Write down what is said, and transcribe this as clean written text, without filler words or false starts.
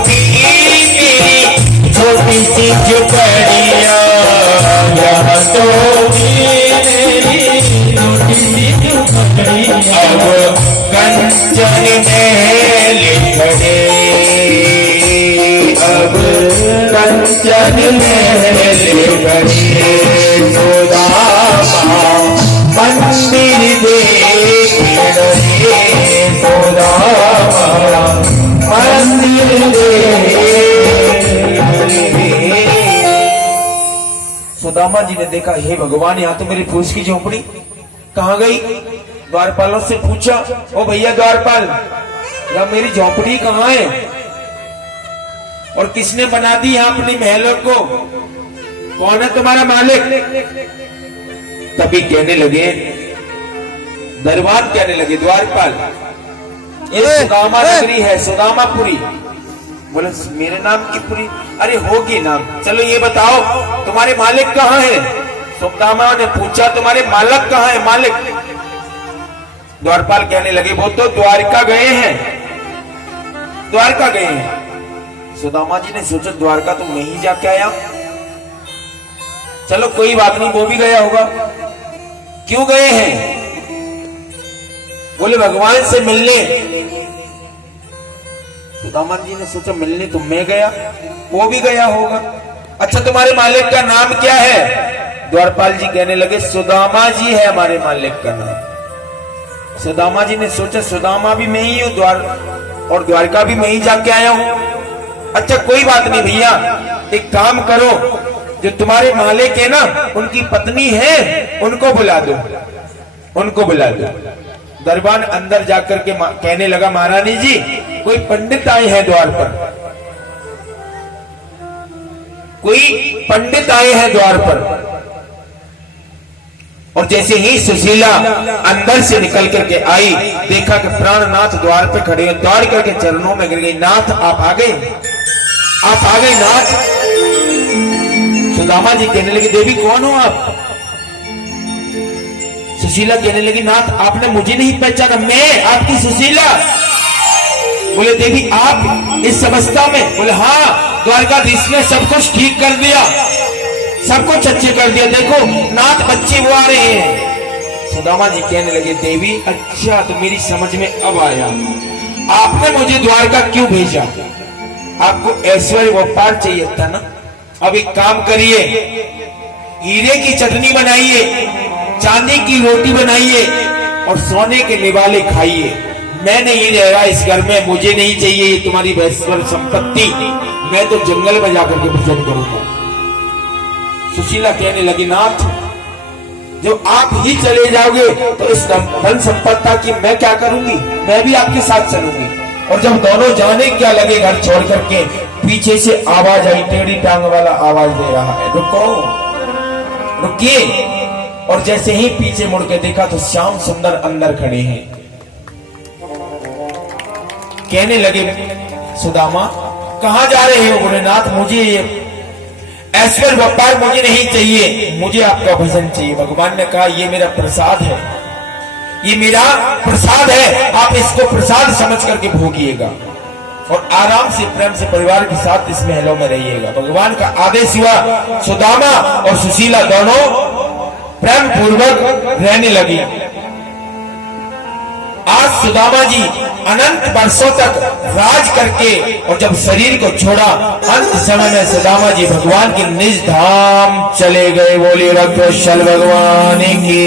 होगी मेरी छोटी सी झुपड़िया, यहाँ तो मेरी छोटी सी झुपड़िया। अब कंचन महल खड़े, अब कंचन महल खड़े, सुदामा मंदिर देख रहे, सुदामा मंदिर देख रहे। सुदामा जी ने देखा, हे भगवान, यहाँ तो मेरी फूस की झोपड़ी कहाँ गई? द्वारपालों से पूछा, ओ भैया द्वारपाल, या मेरी झोपड़ी कहाँ है और किसने बना दी यहाँ अपनी महलों को? कौन है तुम्हारा मालिक? तभी कहने लगे दरबार, कहने लगे द्वारपाल, ये सुदामा नगरी है, सुदामापुरी। बोले मेरे नाम की पुरी? अरे होगी नाम। चलो ये बताओ तुम्हारे मालिक कहाँ है? सुदामा ने पूछा, तुम्हारे मालिक कहाँ है? मालिक? द्वारपाल कहने लगे, वो तो द्वारका गए हैं, द्वारका गए हैं। सुदामा जी ने सोचा, द्वारका तो मैं ही जाके आया। चलो कोई बात नहीं, वो भी गया होगा। क्यों गए हैं? बोले भगवान से मिलने। सुदामा जी ने सोचा, मिलने तो मैं गया, वो भी गया होगा। अच्छा तुम्हारे मालिक का नाम क्या है? द्वारपाल जी कहने लगे, सुदामा जी है हमारे मालिक का नाम। सुदामा जी ने सोचा, सुदामा भी मैं ही हूं, और द्वारका भी मैं ही जाके आया हूं। अच्छा कोई बात नहीं भैया, एक काम करो, जो तुम्हारे मालिक है ना, उनकी पत्नी है, उनको बुला दो, उनको बुला दो। दरबान अंदर जाकर के कहने लगा, महारानी जी कोई पंडित आए हैं द्वार पर, कोई पंडित आए हैं द्वार पर। और जैसे ही सुशीला अंदर से निकल करके आई, देखा कि प्राणनाथ द्वार पे खड़े हैं, दौड़ करके चरणों में गिर गई। नाथ आप आ गए, आप आ गए नाथ। सुदामा जी कहने लगे, देवी कौन हो आप? सुशीला कहने लगी, नाथ आपने मुझे नहीं पहचाना, मैं आपकी सुशीला। बोले देवी आप इस अवस्था में? बोले हाँ, द्वारकाधीश ने सब कुछ ठीक कर दिया, सब कुछ अच्छे कर दिया, देखो नाथ बच्चे वो आ रहे हैं। सुदामा जी कहने लगे, देवी अच्छा तो मेरी समझ में अब आया, आपने मुझे द्वारका क्यों भेजा? आपको ऐश्वर्य व्यापार चाहिए था ना। अब एक काम करिए, हीरे की चटनी बनाइए, चांदी की रोटी बनाइए और सोने के निवाले खाइए। मैं नहीं रह रहा इस घर में, मुझे नहीं चाहिए ये तुम्हारी वैश्वर्य संपत्ति, मैं तो जंगल में जाकर के भजन करूंगा। सुशीला कहने लगी, नाथ जो आप ही चले जाओगे तो इस धन संपत्ति की मैं क्या करूंगी? मैं भी आपके साथ चलूंगी। और जब दोनों जाने क्या लगे घर छोड़ करके, पीछे से आवाज आई, टेढ़ी टांग वाला आवाज दे रहा है, रुको रुकिए। और जैसे ही पीछे मुड़ के देखा तो श्याम सुंदर अंदर खड़े हैं। कहने लगे, सुदामा कहां जा रहे हो? बोले नाथ मुझे ऐश्वर्य व्यापार मुझे नहीं चाहिए, मुझे आपका भजन चाहिए। भगवान ने कहा, ये मेरा प्रसाद है, ये मेरा प्रसाद है, आप इसको प्रसाद समझ करके भोगिएगा और आराम से प्रेम से परिवार के साथ इस महलों में रहिएगा। भगवान का आदेश हुआ, सुदामा और सुशीला दोनों प्रेम पूर्वक रहने लगी। आज सुदामा जी अनंत वर्षों तक राज करके और जब शरीर को छोड़ा, अंत समय में सुदामा जी भगवान के निज धाम चले गए। बोले रघुवंश भगवान की।